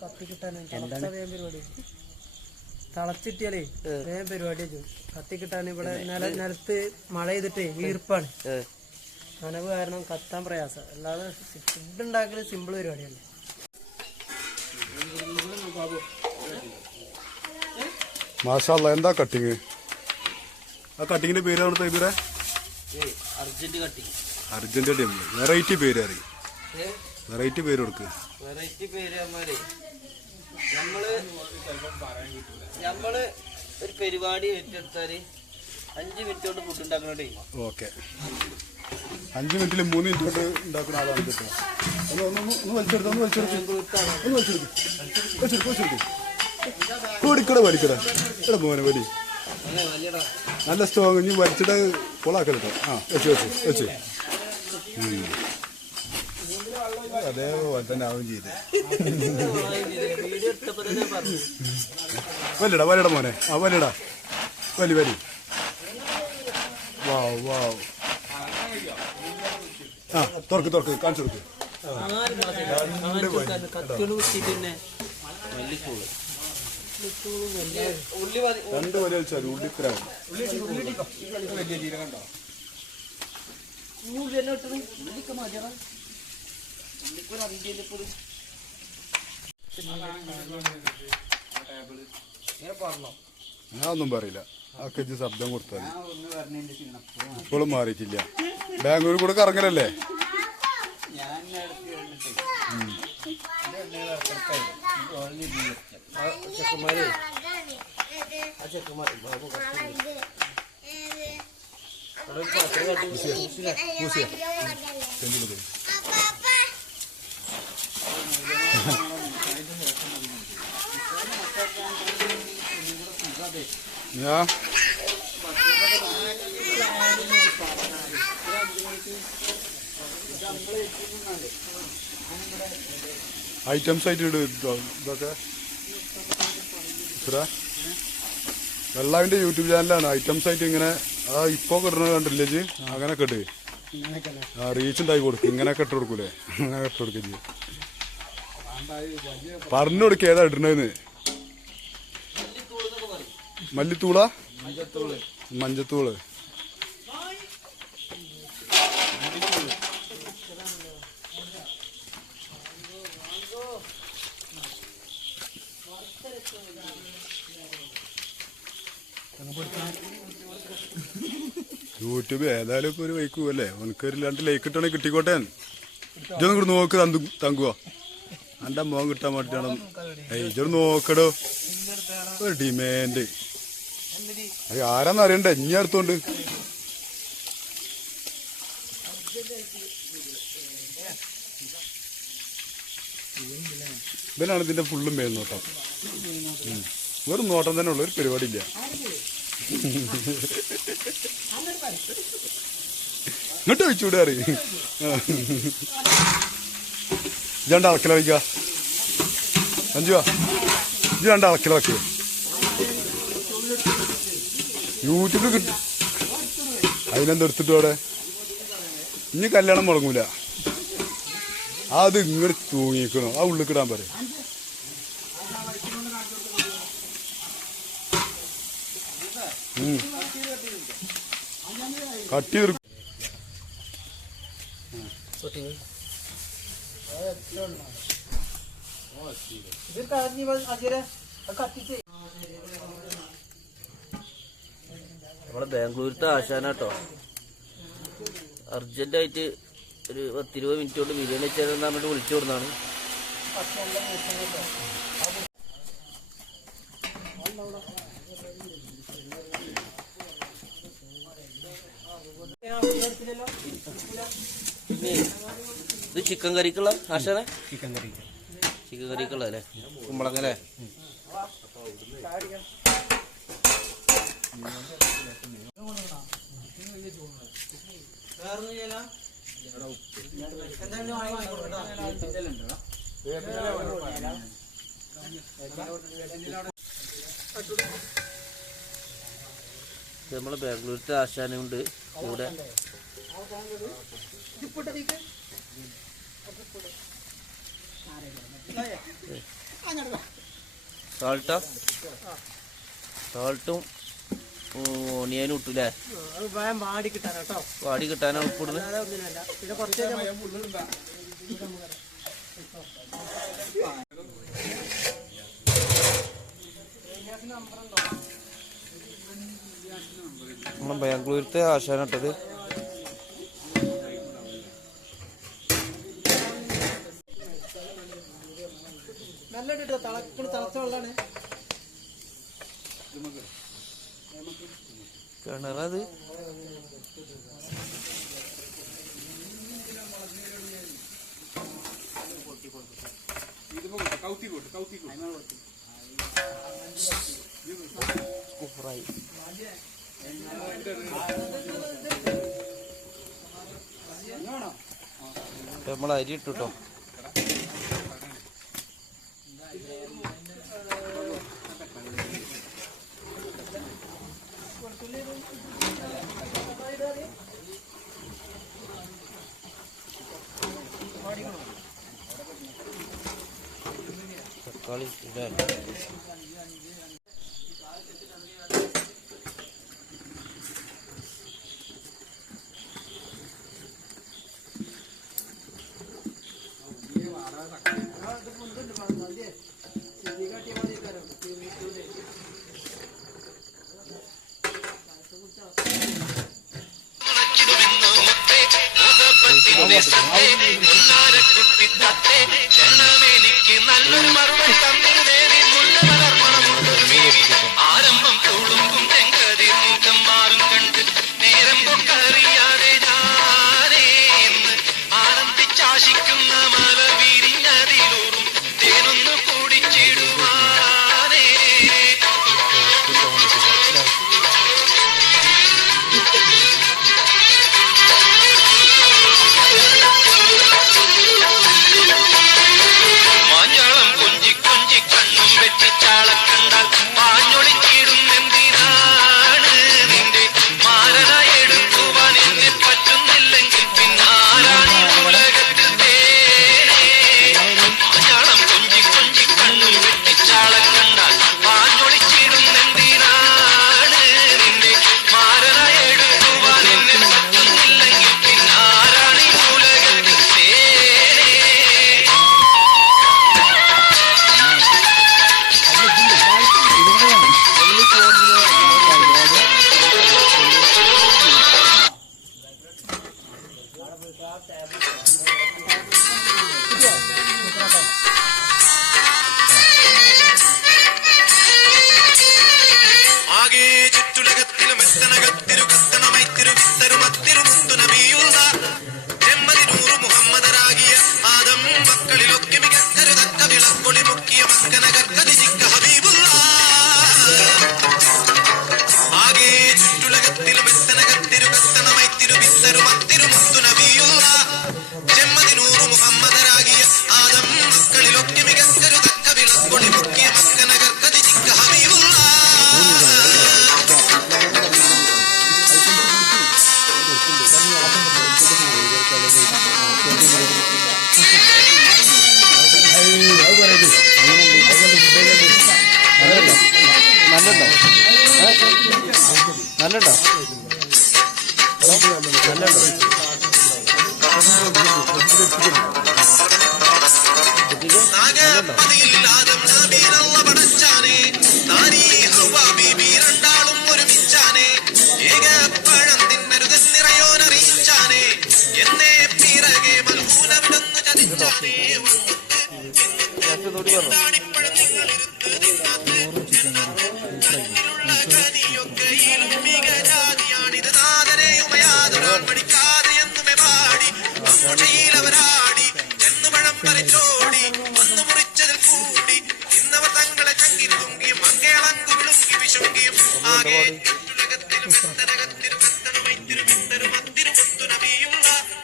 കത്തി കിട്ടാനും പരിപാടി തളച്ചിട്ടിയാലേ വേഗം പരിപാടി കത്തി കിട്ടാൻ ഇവിടെ നിലത്ത് മഴ ചെയ്തിട്ടേ ഈർപ്പാണ് നനവ് കാരണം കത്താൻ പ്രയാസം. അല്ലാതെ ഫുഡ് ഉണ്ടാക്കല് സിമ്പിൾ പരിപാടിയല്ലേ. മാഷാഅല്ലാഹ്, എന്താ കട്ടിങ്? ആ കട്ടിങ്ങിന്റെ പേര് അവിടുത്തെ അർജന്റ് കട്ടിങ്. അർജന്റ് വെറൈറ്റി പേര് അറിയും. വെറൈറ്റി പേര് കൊടുക്ക്. വെറൈറ്റി പേര് നമ്മള് ഒരു പരിപാടി ഏറ്റെടുത്താല് 5 മിനിറ്റ് കൊണ്ട് ഫുഡ് ഉണ്ടാക്കണേ. ഓക്കെ, 5 മിനിറ്റിൽ 3 മിനിറ്റ് കൊണ്ട് ഉണ്ടാക്കുന്ന ആളാണ് കിട്ടുക. ഓടിക്കട വലിക്കട ഇവിടെ മോനെ വലി നല്ല സ്ട്രോങ്. ഇനി വലിച്ചിട്ട് കൊളാക്കല്ലോ. ആ വെച്ച് വെച്ച് വെച്ച് അതേപോലെ തന്നെ ആവും ചെയ്ത്. വലിയടാ വലിയടാ മോനെ. ആ വലിയടാ വലി വലി. വാവ് വാവ്. ആ തുറക്ക് തുറക്ക് കാണിച്ചു കൊടുക്ക്. 2 വലി വലിച്ചാൽ ഉള്ളിക്കരാകും. ഞാനൊന്നും പറയില്ല. ആ കെജ് ശബ്ദം കൊടുത്താൽ ഇപ്പോഴും മാറിയിട്ടില്ല. ബാംഗ്ലൂർ കൂടെ കറങ്ങലല്ലേ? ഐറ്റംസ് ആയിട്ട് ഇടും ഇതൊക്കെ. വെള്ളാവിന്റെ യൂട്യൂബ് ചാനലാണ് ഐറ്റംസ് ആയിട്ട് ഇങ്ങനെ ഇപ്പൊ കിട്ടണത് കണ്ടില്ലേ? അങ്ങനെ കെട്ട് റീച്ച് ഉണ്ടാക്കി കൊടുക്കും. ഇങ്ങനെയൊക്കെ ഇട്ട് കൊടുക്കൂലേ? അങ്ങനെ ഇട്ട് കൊടുക്കുക. പറഞ്ഞു കൊടുക്കുക ഏതാ ഇടണേന്ന്. മല്ലിത്തൂള, മഞ്ചത്തൂള്. യൂട്യൂബ് ഏതായാലും ഇപ്പൊ ഒരു വൈക്ക് പോവല്ലേ? ഉനക്ക് 2 ലൈക്ക് കിട്ടണേ കിട്ടിക്കോട്ടെ. ഇതൊന്നും കൂടെ നോക്ക് തങ്കുവോ. എന്റെ മോൻ കിട്ടാൻ വേണ്ടിട്ടാണ്. ഇതൊരു നോക്കടോ. ഒരു ഡിമാൻഡ് അത് ആരാന്ന് അറിയണ്ടേ? ഇനി അടുത്തോണ്ട് ഇവനാണ് ഇതിന്റെ ഫുള്ളും മേൽനോട്ടം. വെറും നോട്ടം തന്നെ ഉള്ള ഒരു പരിപാടി ഇല്ല. ഇങ്ങോട്ട് വെച്ചൂടെ അറിയ. ഇജാണ്ട് അളക്കില വയ്ക്ക. അഞ്ചുവാ ഇജാണ്ട് അളക്കില വയ്ക്ക. യൂട്യൂബിൽ കിട്ടും. അതിനെന്തെടുത്തിട്ടു അവിടെ. ഇനി കല്യാണം മുടങ്ങൂല. അത് ഇങ്ങോട്ട് തൂങ്ങിക്കണോ? ആ ഉള്ളിൽ കിടാൻ പറയും. കട്ട് ചെയ്ത് നമ്മളെ ബാംഗ്ലൂരത്തെ ആശാനാട്ടോ. അർജന്റായിട്ട് ഒരു 10-20 മിനിറ്റ് കൊണ്ട് ബിരിയാണി വെച്ചാലെന്ന് പറഞ്ഞിട്ട് വിളിച്ചു കൊടുത്താണ്. ഇത് ചിക്കൻ കറിക്കുള്ള ആശാനെ? ചിക്കൻ കറിക്കുള്ള അല്ലേ? കുമ്പളങ്ങല്ലേ? നമ്മളെ ബാംഗ്ലൂരത്തെ ആശാനുണ്ട് കൂടെ. സാൾട്ടും ഓണിയനും ഇട്ടൂലേ? വാടി കിട്ടാനാട്ടോ, വാടി കിട്ടാനാണ് ഉപ്പിടുന്നത്. പിന്നെ കുറച്ച് നമ്മളെ ബാംഗ്ലൂരത്തെ ആശാനട്ടത്. നല്ല തിളച്ച വെള്ളമാണ്. കിണറത് ഫ്രൈ നമ്മൾ അരി ഇട്ടുട്ടോ. തക്കാളി ഇടാൻ നല്ലൊരു മറുപടി തന്നു ദേവി ആരംഭം തുളുമ്പും ചെങ്കതി മുഖം മാറും കണ്ട് നേരം കൊക്കറിയാതെ ഞാനേ എന്ന് ആനന്ദിച്ചാശിക്കുന്ന മല വിരിഞ്ഞതിലൂറും തേനൊന്നു കുടിച്ചിടുവാനേ. മാഞ്ഞളം കൊഞ്ചി കൊഞ്ചി കണ്ണും വെട്ടിച്ചാള കണ്ടാൽ പാഞ്ഞൊളിച്ചിടുന്നെന്തിനാണ് നിന്റെ മാരനായി എടുക്കുവാൻ എന്നെ പറ്റുന്നില്ലെങ്കിൽ പിന്നാരാണി ഉലകത്തിൽ തേനേ. മാഞ്ഞളം കൊഞ്ചി കൊഞ്ചി കണ്ണും വെട്ടിച്ചാള കണ്ടാൽ പാഞ്ഞൊളിച്ചിടുന്നെന്തിനാണ് നിന്റെ മാരനായി എടുക്കുവാൻ എന്നെ പറ്റുന്നില്ലെങ്കിൽ പിന്നാരാണി ഉലകത്തിൽ തേനേ. ആകെ ചുറ്റുലകത്തിലും എത്തനകത്തിരു കത്തണമൈത്തിരു വിത്തരുമത്തിരു മുത്തു നബിയുള്ള ജന്മദിനൂറ് മുഹമ്മദരാകിയ ആദം മക്കളിലൊക്കെ മികക്കരുതക്ക വിളക്കൊളി മുക്കിയ മക്കനകക്കതിജിക്ക ഹബീബുള്ള. ആകെ ചുറ്റുലകത്തിലും എത്തനകത്തിരു കത്തണമൈത്തിരു വിത്തരുമത്തിരു മുത്തു നബിയുള്ള ജന്മദിനൂറ് മുഹമ്മദരാകിയ ആദം മക്കളിലൊക്കെ മികക്കരുതക്ക വിളക്കൊളി മുക്കിയ മക്കനകക്കതിജിക്ക ഹബീബുള്ള. നല്ലുണ്ടോ? നല്ലുണ്ടോ? നല്ലുണ്ടോ? നാഗപ്പതിയില്ലാതും നബീനല്ല പടച്ചാനെ നാരീ ഹവ്വ ബീബി രണ്ടാളും ഒരുമിച്ചാനെ ഏകപ്പഴം തിന്നരുതെന്നിറയോനറിയിച്ചാനെ എന്നേ പിറകെ മൽഹൂനവിടന്നു ചതിച്ചാനെ താണിപ്പഴം നിങ്ങളിരുന്ന് തിന്നാത്ത ഗതിയൊക്കെയിലും മികജാതിയാണിത് നാദനെയുമയാതൊരാൻ പഠിക്കാതെ എന്നുമെ പാടി അമ്പുഴയിലവരാടി ചെന്നുപഴം പറിച്ചോടി വന്നു മുറിച്ചതിൽ കൂടി ഇന്നവർ തങ്ങളെ ചങ്കി തുങ്കിയും മങ്കേളങ്കു വിളുങ്കി വിശുങ്കിയും ആകെ ചുറ്റുലകത്തിലും